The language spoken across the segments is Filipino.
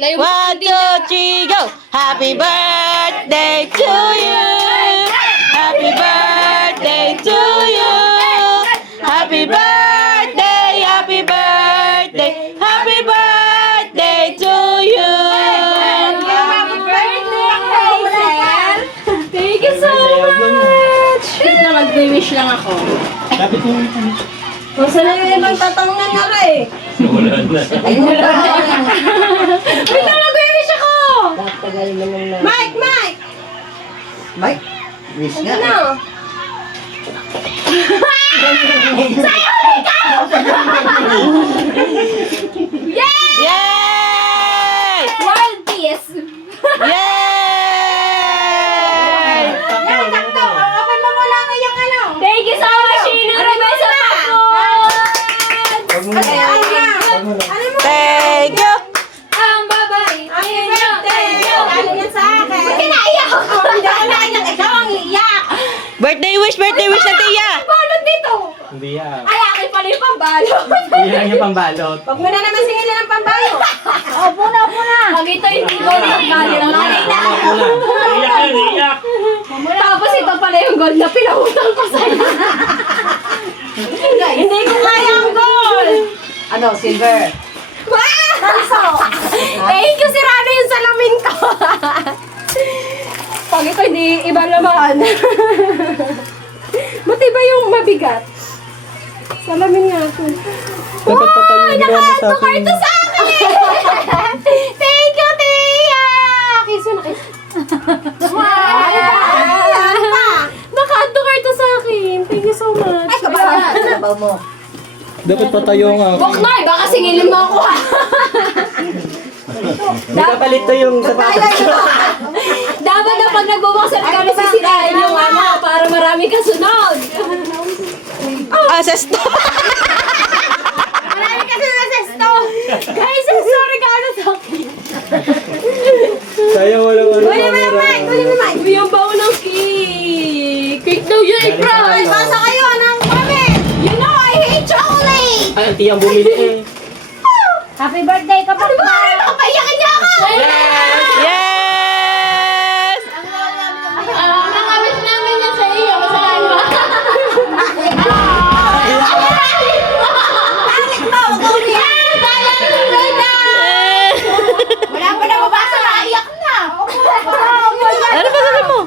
1, 2, 3, go! Happy birthday to you! Happy birthday to you! Happy birthday! Happy birthday! Happy birthday to you! Happy birthday, Hazel! Thank you so much! Wait na, mag-wish lang ako. Kung saan na yung magtatangan na ka eh. Wala na. Ayun na lang. Wait na, mag-wish ako! Tagal mo lang. Mike! Mike! Mike? Wish nga. Ano? Yay! World peace! Yay! Yan, sakto. Open mo muna ngayong ano. Thank you so much, Shino Rebel sa pakon! Ano mo? Thank you! Ang babae, Happy birthday! Ano yan sa akin? Kinaiyak ako! Hindi ako naiyak. Ikaw ang iyak. Birthday wish ng Tia! Balot dito! Hindi yan. Ay, akin pala yung pambalot! Hindi lang yung pambalot. Huwag mo na naman singilan ng pambayo. Opo na! Pag ito hindi ko na pambalot. Iyak yan, iyak. Tapos ito pala yung gold na pinahutang ko sa'yo. Hindi ko kaya ang gold. Ano, silver? Thank you, sirado yung salamin ko. Pag ito hindi iba naman. Matibay yung mabigat. Salamin nga ako. Dapat patayo yung ginawa mo sa akin. Ito sa akin! Thank you, Tia! Kiso na kiso. Naka-add to sa akin. Thank you so much. Sabaw mo. Dapat patayo nga. Boknoy, baka singilin mo ako ha. Nakapalit to yung sapatos. Dapat na pag nagbubuksan ka na sisirain yung ano para marami kasunod. Ah, sesto! Marami kasunod sa store. Guys, sorry ka na sa akin. Sayang walang ano. Huli mo yung mic. Huli mo yung mic. May ang baon ng cake. Cake daw yun, Ay, prize. basa kayo ng comment. You know I hate chocolate. Ay, ang tiyang bumili eh. Happy birthday ka pa. Ano ba? Nakapaiyakin niya ako. Yes! Nakabit namin yan sa iyo. Masalain mo. Bakit ba? Huwag ka umiyak. Wala pa na mabasa. Naiyak na. Ano ba sabi mo?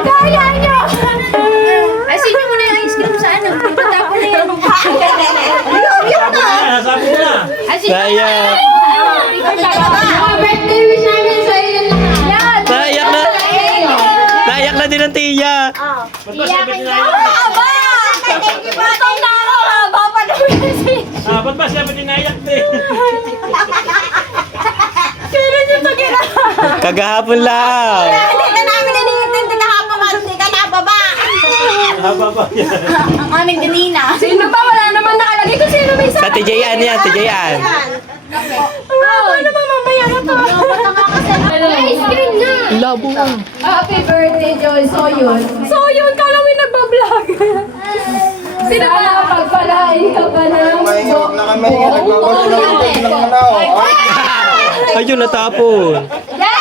Kaya niyo. Ay, sino mo na yung ice cream sa ano? Ipatapon na yan. Sabi na. Sayang. Birthday wish namin sa iyo lahat. Naiyak na. Naiyak na din ang Tia. Ba't ba sabi nila? Aba! Thank you po. Ikaw na ako. Haba pa na message. Ba't ba sabi ninayak din? Kailan yung tagina? Kagahapon lang. Hindi ka namin iniintindi kahapon at hindi ka nababa. Haba pa yan. Ang aming ganina. Sino ba? Wala naman nakalagay kung sino may Sa TJan yan, TJan. Ano ba mamaya na to? Ice cream na! Labo ka. Happy birthday, Joy. So yun. So yun, kala mo yung nagbablog. Sino ba? Pagpalain ka pa ng Huwag na kami, nagbabalik ng ano. Ayun, natapon.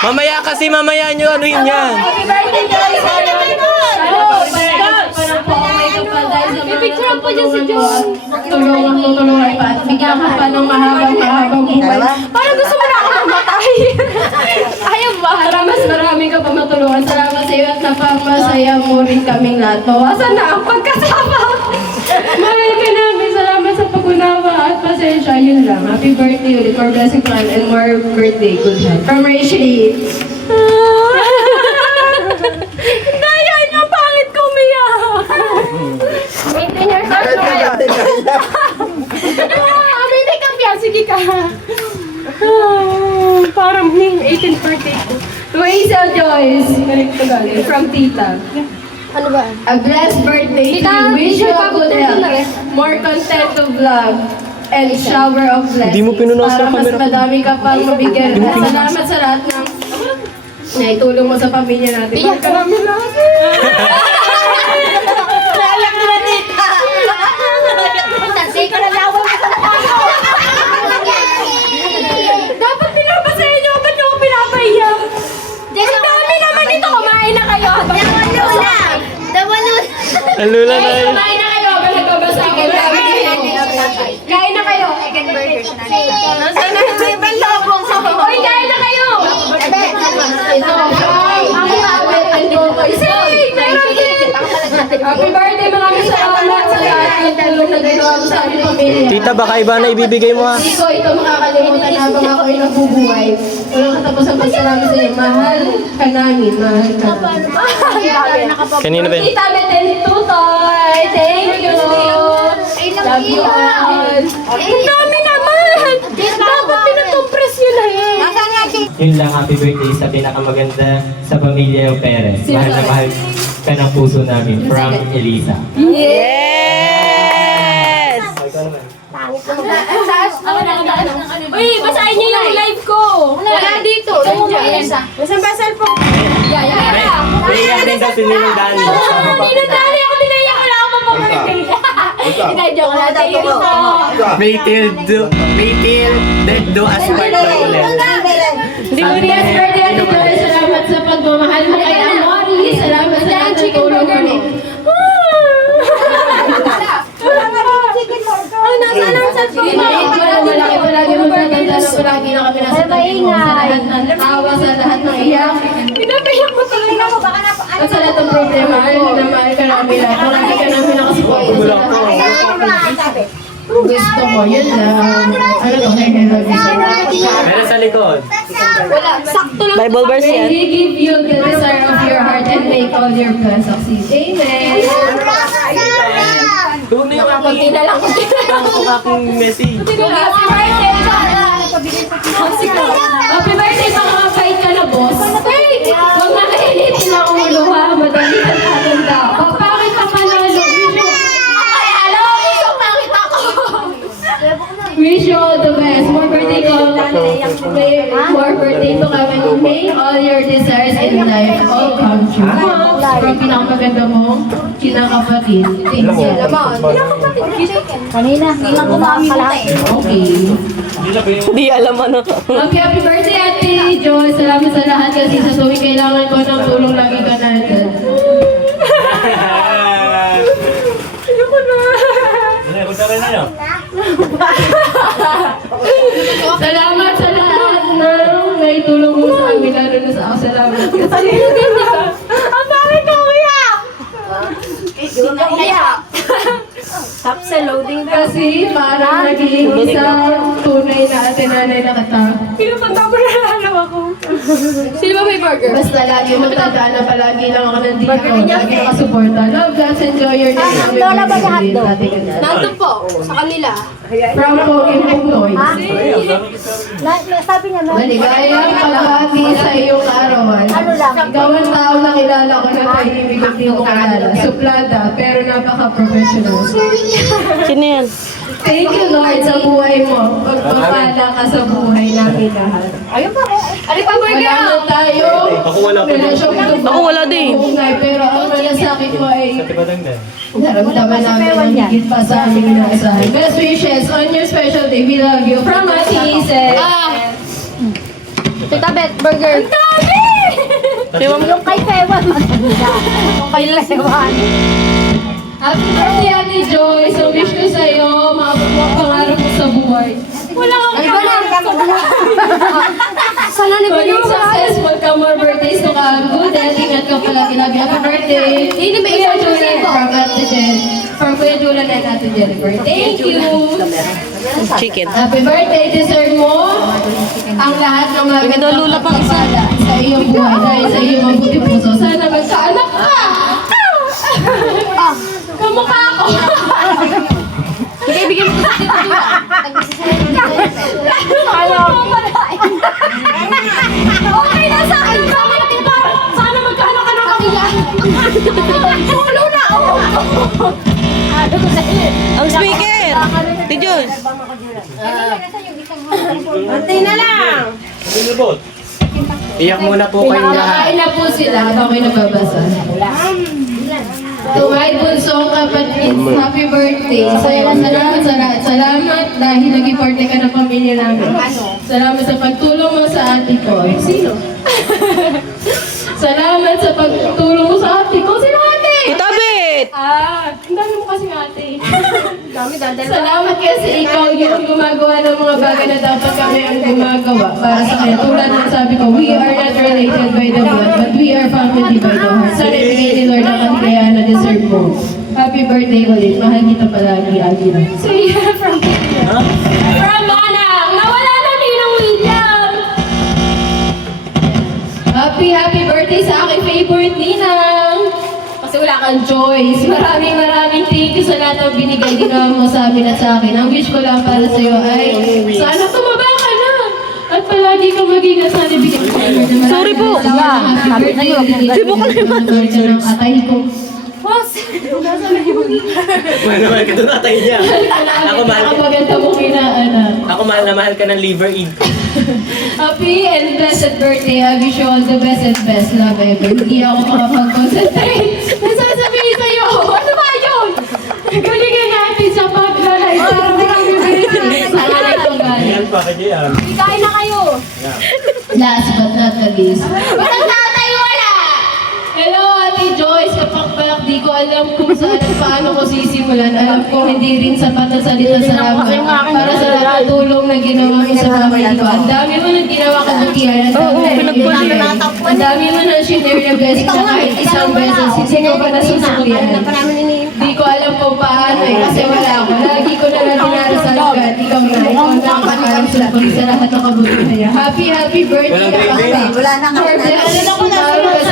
Mamaya kasi, mamaya nyo ano yun yan. Happy birthday, Joy. Sorry naman. Pipicture po dyan si John. Tutulungan pa. Bigyan ka pa ng mahabang buhay. Parang gusto mo na ako mamatay. Ayaw ba? Para mas marami ka pa matulungan. Salamat sa iyo at napapasaya mo rin kaming lahat. Bawasan na ang pagkasama. Mahal ka namin. Salamat sa pag-unawa at pasensya. Yun lang. Happy birthday ulit. More blessing plan and more birthday. Good health. From Rachel. Daya niyo, pangit ko umiyak. Maintain your heart. Maintain ka, Pia. Sige ka. Parang 18th birthday ko. To Hazel Joyce. Ganito galing. From Tita. Ano ba? A blessed birthday to you. Wish you a good health. More content to vlog. And shower of blessings. Hindi mo pinunos Para yung mas camera. madami ka pang mabigyan. At salamat sa lahat ng naitulong mo sa pamilya natin. Mahal ka namin lahat. Naiyak na tita. Kasi ko na lawal ka sa Dapat Ang lula na Guys, yun. kumain na kayo. Ba nagbabasa ako? Kain na kayo. Nasaan na yung ibang lobong? Uy, kain na kayo. Ito. Ako nga, ando ko. Happy birthday, maraming salamat sa lahat ng tulong na ginawa mo sa aming pamilya. Tita, baka iba na ibibigay mo ha. Hindi ko ito makakalimutan habang ako ay nabubuhay. Walang katapusang pagsalamat sa iyo. Mahal ka namin. Mahal ka namin. Kanina ba yun? Tita Beten Tutoy, thank you. Love you all. Ang dami naman. Dapat pinatumpres yun na yun. Yun lang, happy birthday sa pinakamaganda sa pamilya ng Perez. Mahal na mahal ka ng puso namin. From Elisa. Uy, basahin niyo yung live ko. Wala dito. Basahin ba cellphone? Naiyak din kasi Ninong Dani. Ninong Dani, ako dinaiyak. Wala akong mapapagpapagpapag. Hindi, joke na. Tayo ko. May till dead do as part by ulit. Happy birthday, Ate Joy. Salamat sa pagmamahal mo kay Amori. Salamat sa lahat ng tulong mo. Nasaan ang cellphone mo? Malaki palagi mo maganda na palagi na kami nasa tabi mo. Sa lahat ng tawa, sa lahat ng iyak. Pinapayak mo talaga. At sa lahat ng problema, na mahal ka namin lahat. Marami ka namin nakasuporta sa lahat. Gusto mo, yun lang. Ano to, kay Hello Meron sa likod. Wala, sakto lang. Bible verse May yan. He give you the desire of your heart and make all your plans succeed. Amen. Doon na yung Kunti na lang, kunti na lang. aking message. Happy birthday, Happy birthday, baka mabait ka na, boss. Hey, huwag na kainitin ang ulo, ha? Madali ka tatanda. Pagpakit ka panalo. Wish you all the best. More birthday ko. More birthday to kami. May all your desires in life all come true. From pinakamaganda mo, kinakapatid. Thank you. Kanina, hindi lang kumain lahat. Okay. Hindi alam ano. Happy birthday, Ate Joy. Salamat sa lahat kasi sa tuwing kailangan ko ng tulong lagi ka natin. Ayoko na. Punta rin na yun. Salamat sa lahat ng naitulong mo sa amin, lalo na sa ako. Salamat kasi. Ang bakit ko umiyak? Stop sa loading Kasi parang naging isang tunay na ate nanay na kata. Pinapanta mo na lang ako. Sino ba may burger? Basta lagi magtandaan na palagi lang ako nandito. Lagi nakasuporta. Love, God, enjoy your day. Lola ba lahat daw? Nandun po, sa kanila. From Pogi Pugnoy. Sabi niya, no? Maligayang kalahati sa iyong kaarawan. Ano lang? Ikaw ang taong nakilala ko na tahimik at di ko kilala. Suplada, pero napaka-professional. Sino yan? Thank you, Lord, sa buhay mo. Pagpapala ka sa buhay namin lahat. Ayun ba? Wala na tayong Ako wala pa. relasyon. Ako wala din. Pero ang malasakit mo ay Tipadagdag. naramdaman namin ang higit pa sa aming inaasahan. Best wishes on your special day. We love you. From Ate Isel. Tita Bet, burger. Ang dami! Yung kay Fewan, maganda. Yung kay Lewan. Happy birthday, Ate Joy. So wish ko sa'yo, maabot mo ang pangarap mo sa buhay. Wala akong Sana maging successful ka, more birthdays to come. Good health, ingat ka palagi. Love you. Happy birthday. Hindi may Kuya Julian from Ate Jen. From Kuya Julian and Ate Jennifer. Thank you. Chicken. Happy birthday, deserve mo ang lahat ng mga May lula pang isa. sa iyong buhay dahil sa iyong mabuti puso. Sana magkaanak ka! Kamukha ako! Sige, bigyan mo sa tita Dua. Okay na sa akin! Sana magkaanak ka na kanila! Tulo na! Ang speaker! Tijon! Konti na lang. Binubot. Iyak muna po kayong lahat. Pinakakain na po sila at ako'y nagbabasa. To my bunsong kapatid, happy birthday sa'yo. Salamat sa lahat. Salamat dahil naging parte ka ng pamilya namin. Salamat sa pagtulong mo sa ate ko. Sino? Salamat sa pagtulong mo sa ate ko. Sino ate? Tita Bet! Salamat kasi ikaw yung gumagawa ng mga bagay na dapat kami ang gumagawa para sa kanya. Tulad ng sabi ko, we are not related by the blood, but we are family by the heart. Sana ibigay ni Lord ang katigayan na deserve mo. Happy birthday ulit. Mahal kita palagi, Agila. So yeah, from Manang! Nawala na Ninong William! Happy birthday sa aking favorite Ninang! Kasi wala kang choice. Maraming thank you sa lahat ng binigay ginawa mo sa amin at sa akin. Ang wish ko lang para sa iyo ay sana tumaba ka na! At palagi ka mag-ingat sa nabigyan ko. Sorry po. Happy birthday. Sibo ka naman. Ng atay ko. Mahal ka doon atay niya. Ako mahal ka. Maganda mo kinaanak. Ako mahal na mahal ka ng liver eat. Happy and blessed birthday. I wish you all the best and best love ever. Hindi ako makapag-concentrate. Nasasabihin sa'yo, ano ba yun? Galingan natin sa pag-lalay. Sana na ito galing. Yan pa, kaya yan. Kain na kayo. Last but not the least. Walang tatay, wala! Hello, Ate Joyce. Kapag di ko alam kung saan paano ko sisimulan. Alam ko hindi rin sapat na salita salamat para sa lahat ng tulong na ginawa mo sa family ko. Ang dami mo nang ginawa kabutihan. Ang dami mo nang shinare na blessing na kahit isang beses. Hindi ko pa nasusulian. Di ko alam kung paano kasi wala ako. Lagi ko na lang dinarasal agad. Ikaw na. Ikaw na ang pagkakalap sa lahat ng kabutihan. Happy birthday ka. Wala na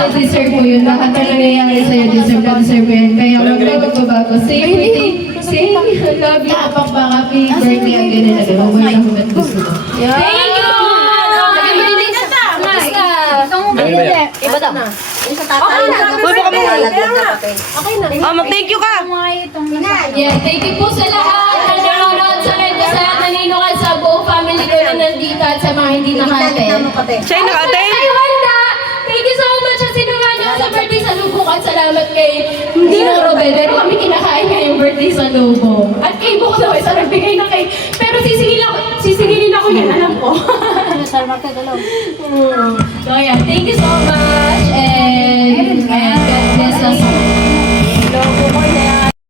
Kasi deserve mo yun. Lahat na nangyayari sa'yo, deserve mo yan. Kaya magbabago. Say I love you. Happy birthday again and again. Wala akong ba't gusto mo. Thank you! Nagamiling ka ta! Iba daw. Yung sa tatay na. Uy, baka may Lalagyan na papel. mag-thank you ka. Yeah, thank you po sa lahat na nanonood sa live ko, sa lahat na ninukat sa buong family ko na nandito at sa mga hindi nakatid. Siya yung naka-attend? Ay, Wanda! Thank you so much at sinuha niyo sa birthday sa Lubong at salamat kay Ninong Robel. Pero kami kinakain ngayong birthday sa Lubong. At kay Bok daw, isa nagbigay na kay... Pero sisigilin ako yan, alam ko. So yeah, thank you so much!